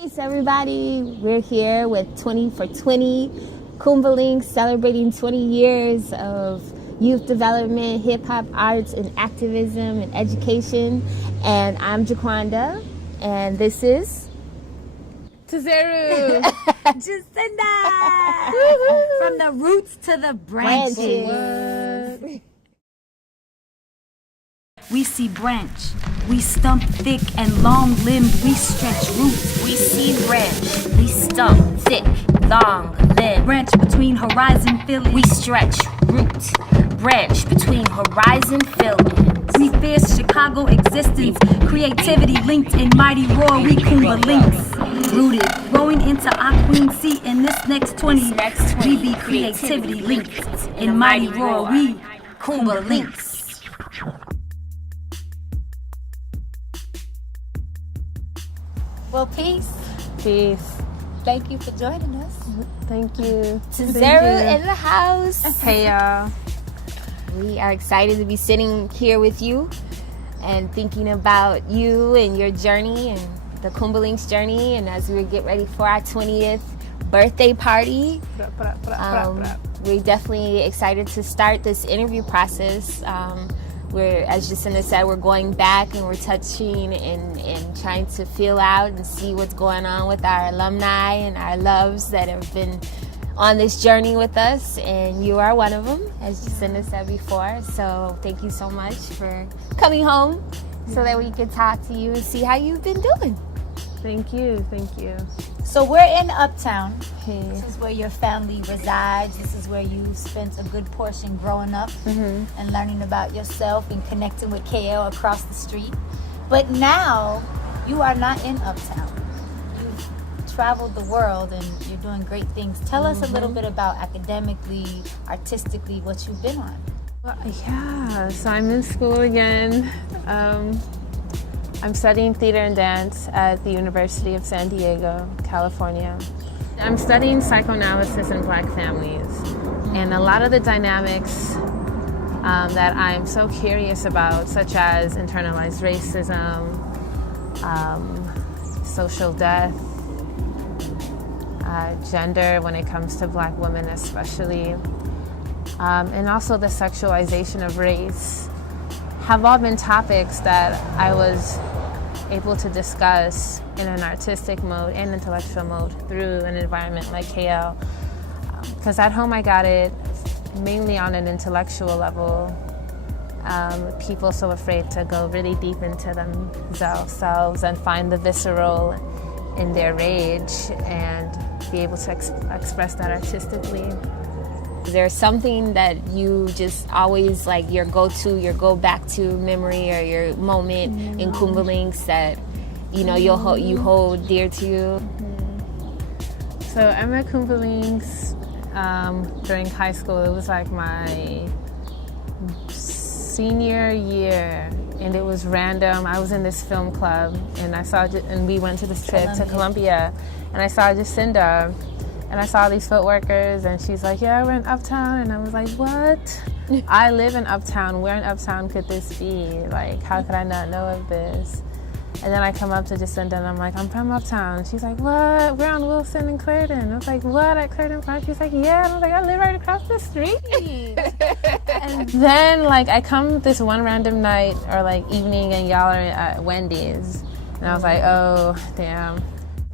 Peace, everybody. We're here with 20 for 20, Kuumba Links, celebrating 20 years of youth development, hip-hop, arts, and activism and education. And I'm Jaquanda, and this is... Tezeru! Jacinda! From the roots to the branches. We see branch, we stump thick and long-limbed, we stretch roots. We see branch, we stump thick, long limbed. Branch between horizon fillings. We stretch root, branch between horizon fillings. We fierce Chicago existence, creativity linked in mighty roar. We Kuumba Links, rooted, growing into our queen seat in this next 20. We be creativity linked in mighty roar. We Kuumba Links. Well, peace. Peace. Thank you for joining us. Thank you. Tezeru in the house. Hey, y'all. We are excited to be sitting here with you and thinking about you and your journey and the Kuumba Links journey. And as we get ready for our 20th birthday party, we're definitely excited to start this interview process. We're, as Jacinda said, we're going back and we're touching and trying to feel out and see what's going on with our alumni and our loves that have been on this journey with us. And you are one of them, as Jacinda said before. So thank you so much for coming home so that we could talk to you and see how you've been doing. Thank you. Thank you. So we're in Uptown. Hey. This is where your family resides. This is where you spent a good portion growing up and learning about yourself and connecting with KL across the street. But now you are not in Uptown. You've traveled the world and you're doing great things. Tell us a little bit about academically, artistically, what you've been on. Well, yeah, so I'm in school again. I'm studying theater and dance at the University of San Diego, California. I'm studying psychoanalysis in Black families, and a lot of the dynamics that I'm so curious about, such as internalized racism, social death, gender when it comes to Black women especially, and also the sexualization of race, have all been topics that I was able to discuss in an artistic mode and intellectual mode through an environment like KL. Because at home I got it mainly on an intellectual level. People so afraid to go really deep into themselves and find the visceral in their rage and be able to express that artistically. Is there something that you just always like your go-to, your go-back-to memory or your moment in Kuumba Links that you know you hold dear to you? So I met Kuumba Links during high school. It was like my senior year, and it was random. I was in this film club, and we went to this trip to Colombia, and I saw Jacinda. And I saw these footworkers, and she's like, yeah, we're in Uptown. And I was like, what? I live in Uptown. Where in Uptown could this be? Like, how could I not know of this? And then I come up to Jacinda, and I'm like, I'm from Uptown. She's like, what? We're on Wilson and Clarendon. I was like, what, at Clarendon Park? She's like, yeah. And I was like, I live right across the street. And then, like, I come this one random night or, like, evening, and y'all are at Wendy's. And I was like, oh, damn.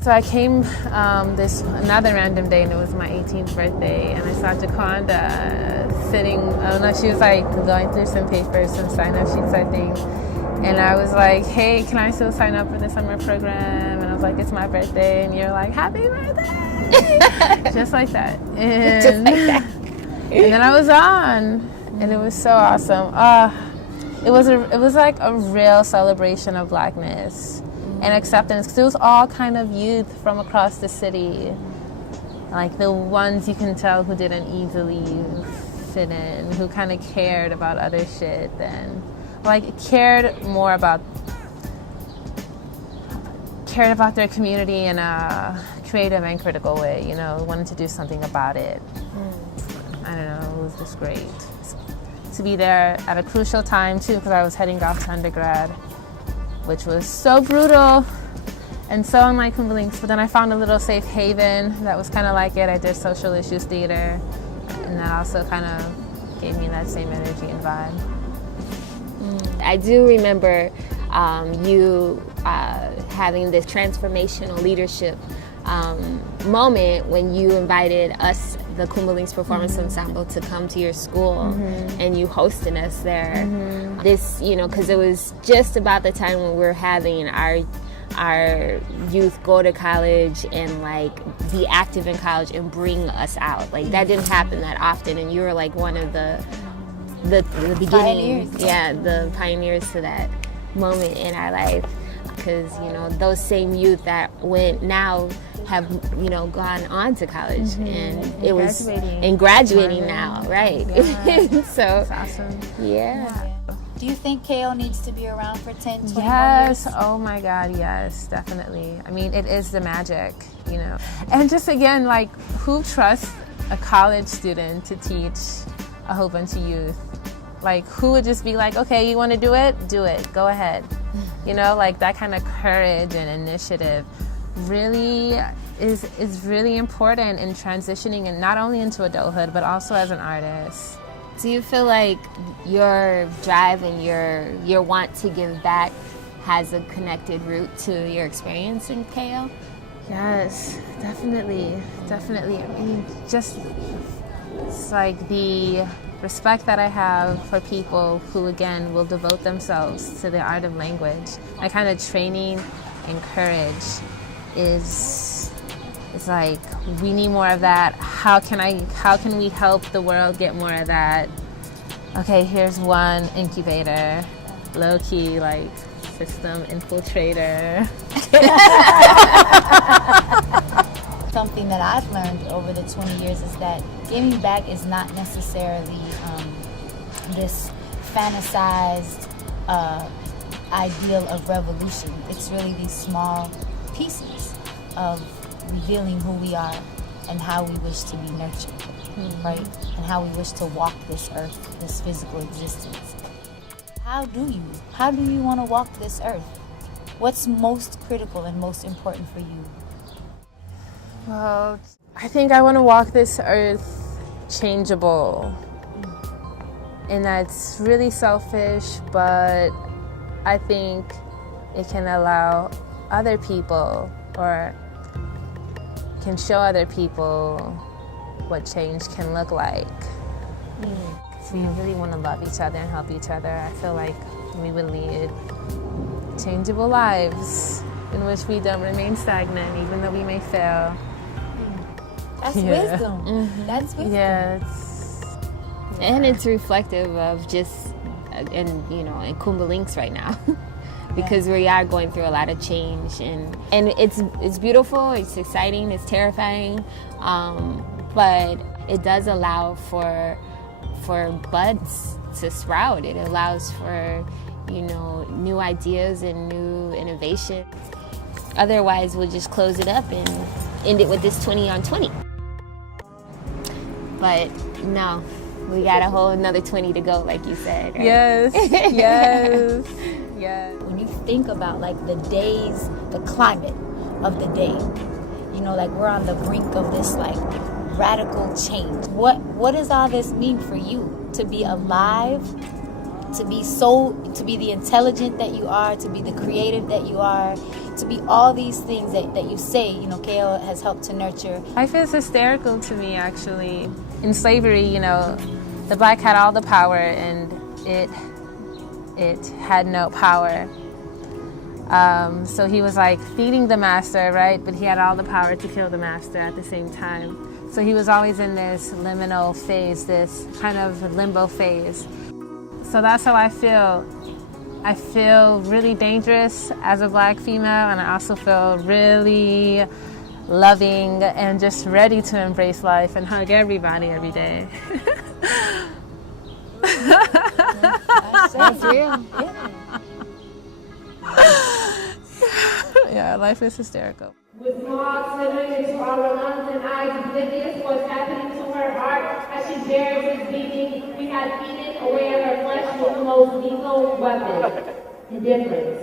So I came another random day, and it was my 18th birthday, and I saw Jaquanda sitting, she was like going through some papers, some sign-up sheets, I think. And I was like, hey, can I still sign up for the summer program? And I was like, it's my birthday. And you're like, happy birthday! Just like that. And, Just like that. And then I was on, and it was so awesome. It was like a real celebration of Blackness and acceptance, because it was all kind of youth from across the city, like the ones you can tell who didn't easily fit in, who kind of cared about other shit and like cared about their community in a creative and critical way, you know, wanted to do something about it. I don't know, it was just great to be there at a crucial time too, because I was heading off to undergrad, which was so brutal. And so unlike Kumbalinks, but then I found a little safe haven that was kind of like it. I did social issues theater, and that also kind of gave me that same energy and vibe. I do remember you having this transformational leadership moment when you invited us, the Kumbalinks Performance Ensemble, to come to your school, and you hosted us there. This, you know, because it was just about the time when we were having our youth go to college and like be active in college and bring us out. Like that didn't happen that often, and you were like one of the beginning, pioneers. The pioneers to that moment in our life. Because, you know, those same youth that went now have, you know, gone on to college, and it was and graduating now, right? Yeah. So That's awesome. yeah. Do you think KL needs to be around for 10, 20 Yes, more years? oh my God, yes, definitely. I mean, it is the magic, you know. And just again, like, who trusts a college student to teach a whole bunch of youth? Like, who would just be like, okay, you want to do it? Do it. Go ahead. You know, like that kind of courage and initiative really is really important in transitioning, and not only into adulthood, but also as an artist. Do you feel like your drive and your want to give back has a connected root to your experience in KL? Yes, definitely. I mean, just it's like the respect that I have for people who, again, will devote themselves to the art of language. That kind of training and courage is like, we need more of that. How can we help the world get more of that? Okay, here's one incubator, low key, like system infiltrator. Something that I've learned over the 20 years is that giving back is not necessarily this fantasized ideal of revolution. It's really these small pieces of revealing who we are and how we wish to be nurtured, right? And how we wish to walk this earth, this physical existence. How do you want to walk this earth? What's most critical and most important for you? Well, I think I want to walk this earth changeable. And that's really selfish, but I think it can allow other people, or can show other people what change can look like. So we really want to love each other and help each other. I feel like we would lead changeable lives in which we don't remain stagnant, even though we may fail. That's wisdom. That's wisdom. And it's reflective of just, in Kumbalinks right now. Because we are going through a lot of change, and it's beautiful, it's exciting, it's terrifying, but it does allow for buds to sprout. It allows for, new ideas and new innovation. Otherwise, we'll just close it up and end it with this 20 on 20. But no, we got a whole another 20 to go, like you said. Right? Yes. When you think about like the days, the climate of the day, like we're on the brink of this like radical change. What does all this mean for you? To be alive, to be the intelligent that you are, to be the creative that you are, to be all these things that you say, KL has helped to nurture. Life is hysterical to me, actually. In slavery, the black had all the power and it had no power. So he was like feeding the master, right? But he had all the power to kill the master at the same time. So he was always in this liminal phase, this kind of limbo phase. So that's how I feel. I feel really dangerous as a black female, and I also feel really loving and just ready to embrace life and hug everybody every day. That's real. Yeah, life is hysterical. With small slithering into our lungs and eyes, oblivious what's happening to her heart as she bears this beating, we have eaten away at her flesh with the most lethal weapon, indifference.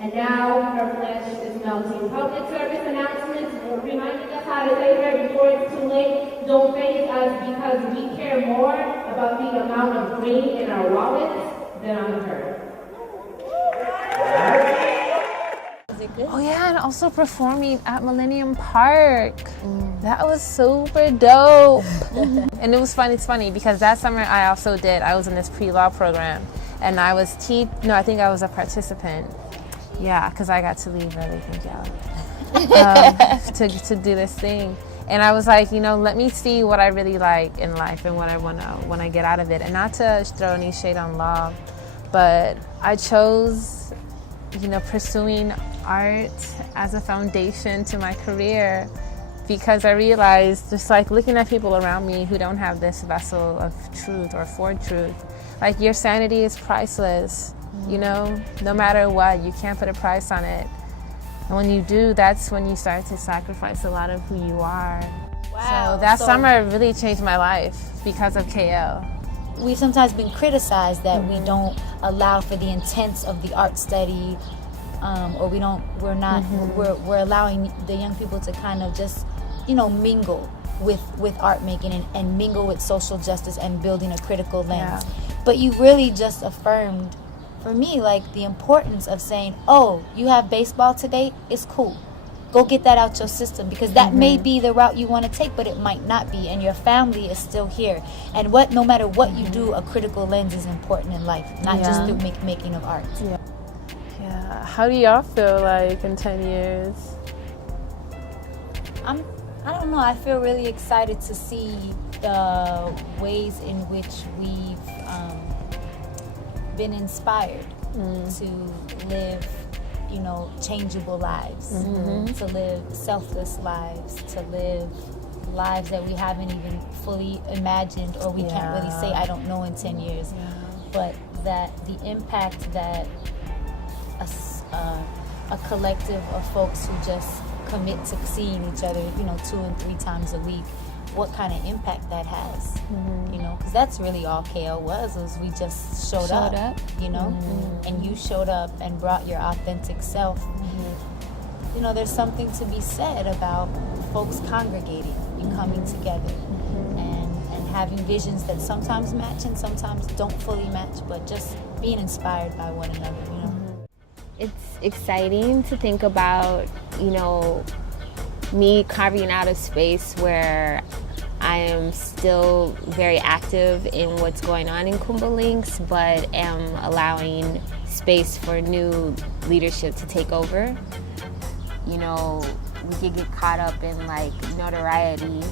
And now her flesh is melting. Public service announcements reminding us how to lay there before it's too late don't faze us because we care more about the amount of green in our wallets than on the curb. Oh yeah, and also performing at Millennium Park. That was super dope. And it was fun. It's funny because that summer I was in this pre-law program, and I was I think I was a participant. Yeah, because I got to leave early, thank y'all, to do this thing. And I was like, let me see what I really like in life and what I want to get out of it. And not to throw any shade on law, but I chose, pursuing art as a foundation to my career because I realized, just like looking at people around me who don't have this vessel of truth or for truth, like your sanity is priceless. No matter what, you can't put a price on it. And when you do, that's when you start to sacrifice a lot of who you are. Wow. So that summer really changed my life because of KL. We've sometimes been criticized that we don't allow for the intents of the art study, or we're allowing the young people to kind of just, mingle with art making and mingle with social justice and building a critical lens. Yeah. But you really just affirmed, for me, like the importance of saying, oh, you have baseball today, it's cool. Go get that out your system because that may be the route you want to take, but it might not be, and your family is still here. And no matter what you do, a critical lens is important in life, not just through making of art. Yeah. How do y'all feel like in 10 years? I don't know. I feel really excited to see the ways in which we've been inspired to live, changeable lives, to live selfless lives, to live lives that we haven't even fully imagined, or we can't really say, I don't know in 10 years. But that the impact that a collective of folks who just commit to seeing each other, 2 and 3 times a week, what kind of impact that has, because that's really all KL was we just showed up. And you showed up and brought your authentic self. There's something to be said about folks congregating and coming together and having visions that sometimes match and sometimes don't fully match, but just being inspired by one another, It's exciting to think about, me carving out a space where I am still very active in what's going on in Kumba Links, but am allowing space for new leadership to take over. We could get caught up in like notoriety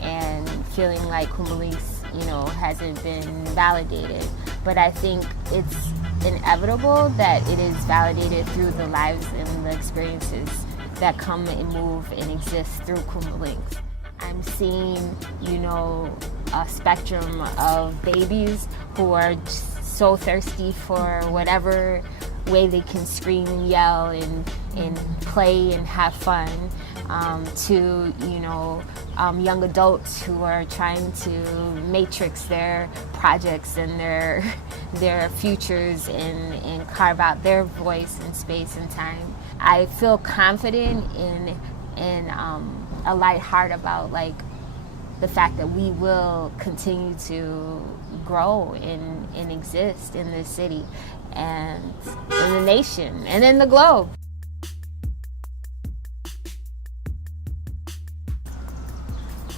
and feeling like Kumba Links, hasn't been validated. But I think it's inevitable that it is validated through the lives and the experiences that come and move and exist through Kumba Links. I'm seeing, a spectrum of babies who are so thirsty for whatever way they can scream and yell and play and have fun, to young adults who are trying to matrix their projects and their futures and carve out their voice in space and time. I feel confident in a light heart about like the fact that we will continue to grow and exist in this city and in the nation and in the globe.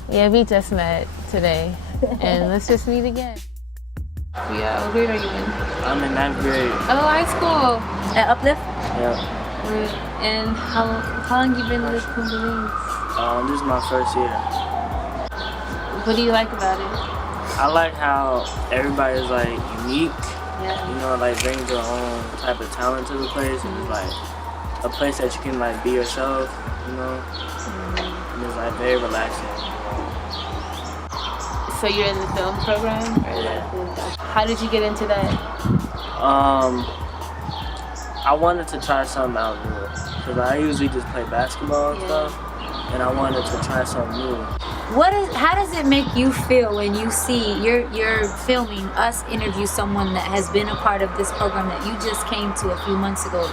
Yeah, we just met today, and let's just meet again. Yeah, what grade are you in? I'm in 9th grade. Oh, high school. At Uplift? Yeah. And how long you been with Kumba Links? This is my first year. What do you like about it? I like how everybody is like unique. Yeah. Like brings their own type of talent to the place, and it's like a place that you can like be yourself, and it's like very relaxing. So you're in the film program? Yeah. How did you get into that? I wanted to try something out new because I usually just play basketball and stuff, and I wanted to try something new. How does it make you feel when you see you're filming us interview someone that has been a part of this program that you just came to a few months ago?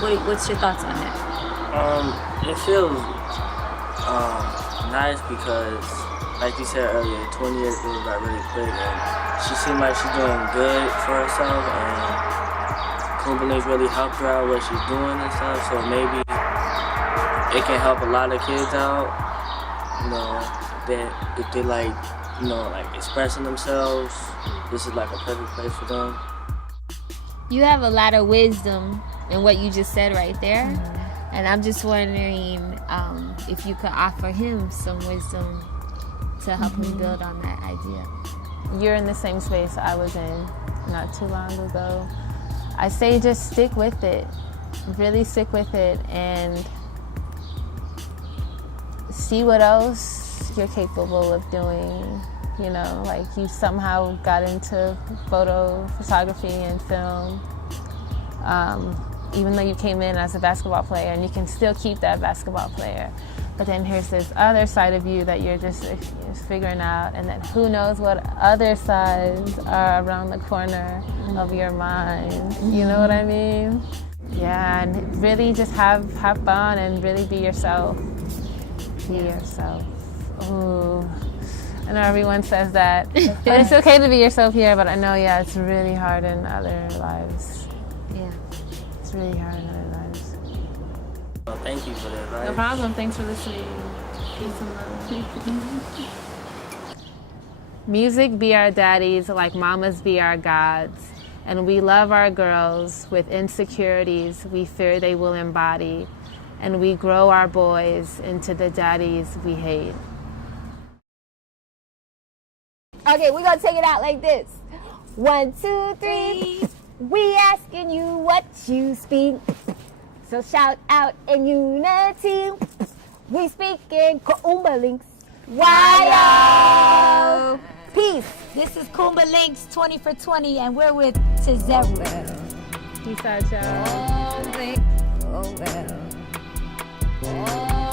What's your thoughts on that? It feels nice because, like you said earlier, 20 years goes by really quick, and she seems like she's doing good for herself, and Kumbalinks really helped her out what she's doing and stuff. So maybe it can help a lot of kids out. You know, that if they like, you know, like expressing themselves, this is like a perfect place for them. You have a lot of wisdom in what you just said right there. And I'm just wondering if you could offer him some wisdom to help him build on that idea. You're in the same space I was in not too long ago. I say just stick with it. Really stick with it and see what else you're capable of doing. You know, like you somehow got into photography and film. Even though you came in as a basketball player, and you can still keep that basketball player. But then here's this other side of you that you're just figuring out, and then who knows what other sides are around the corner of your mind. You know what I mean? Yeah, and really just have fun and really be yourself. Be yourself. Ooh. I know everyone says that, but it's okay to be yourself here, but I know, yeah, it's really hard in other lives. Yeah. It's really hard in other lives. Well, thank you for that advice. No problem. Thanks for listening. Peace and love. Music be our daddies like mamas be our gods, and we love our girls with insecurities we fear they will embody, and we grow our boys into the daddies we hate. Okay, we're gonna take it out like this. 1, 2, 3. We asking you what you speak. So shout out in unity. We speaking Kumbalinks. Wow. Peace. This is Kumbalinks 20 for 20, and we're with Tezeru. Peace out, y'all. Oh, well. Oh, well. Oh.